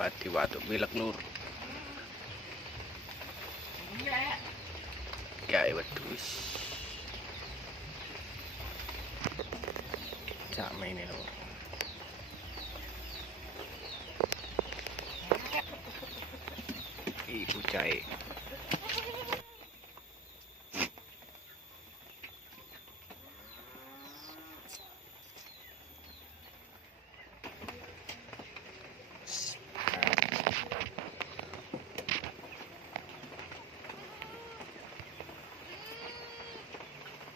Pati Watuk Bilak Nur. Kayak wedus. Sama ini loh. Ibu cai.